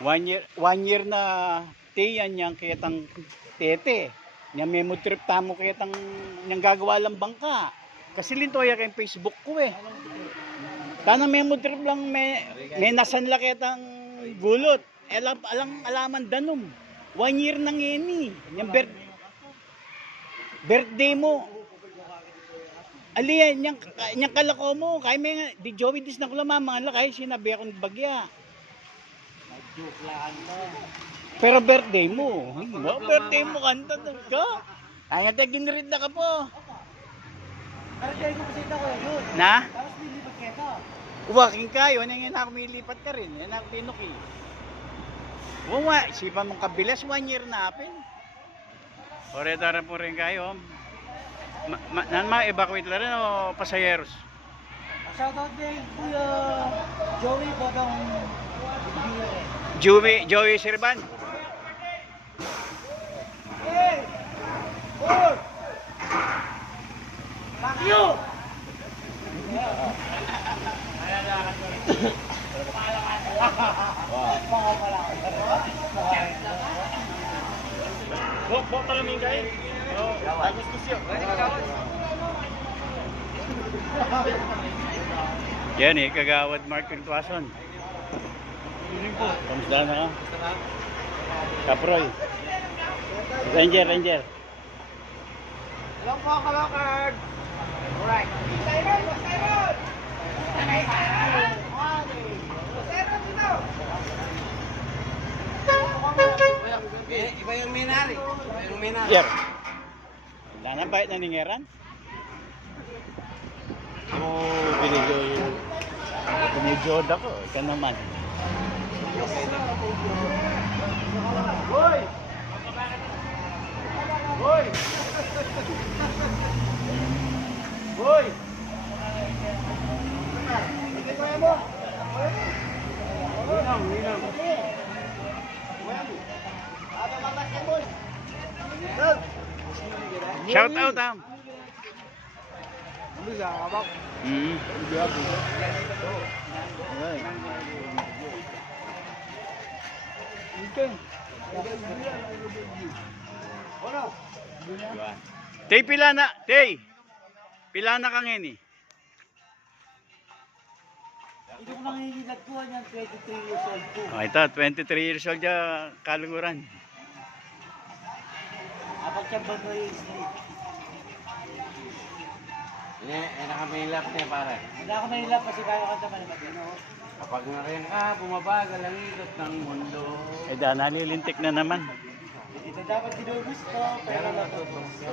One year na tiyan niyang kitang tete. Niya memo trip tamo kitang niyang gagawa lang bangka. Kasi lintoya kay Facebook ko eh. Tanang memo trip lang may nasanla kitang gulot. Alaman danom. 1 year nang ini. Yung birthday mo. Aliyan, yung kalako mo. Kaya may nga, di Joey dis na ko lang mga lakay, sinabi akong bagya. Joke lang mo. Pero birthday mo. Birthday mo kanta ka. Ay nga tayo ginread na ka po. Birthday ko kasi ito ko yun. Na? Tapos nilipat kita. Uwaking kayo, ano yung nakumilipat ka rin. Yan ako tinuki. Uwa, isipan mong kabilas, 1 year na apin. Oretara po rin kayo. Ma-evacuate lang rin o pasayeros? Shoutout din, Kuya Joey Bagang Joey Sirban. Hey! Boy! Fuck you! Bok talamin kayo. Agos ko siya. Yan eh, kagawad Mark Quintuason. Kamusta na ka? Kaproy. Ranger. Hello po, kalakad! Alright. Iba yung minari. Yer. Wala na bayad na ningeran? Binigyo yun. Pinidyoda ko. Ika naman. Hoy! Hoy! Hoy! Minam. Shout out am. Tay pila na kang ini. Ito ko nang hinagkuhan yan, 23 years old po. Oh, ito 23 years old ya kalunguran. Kapag siya ba mo yung sleep? Nakamilap niya pare. Hindi ako nahilap kasi kaya ka naman naman. Kapag nga rin ka, bumabagal ang ikot ng mundo. Eh nalilintik na naman. Ito dapat ginugusto, pero natutusto.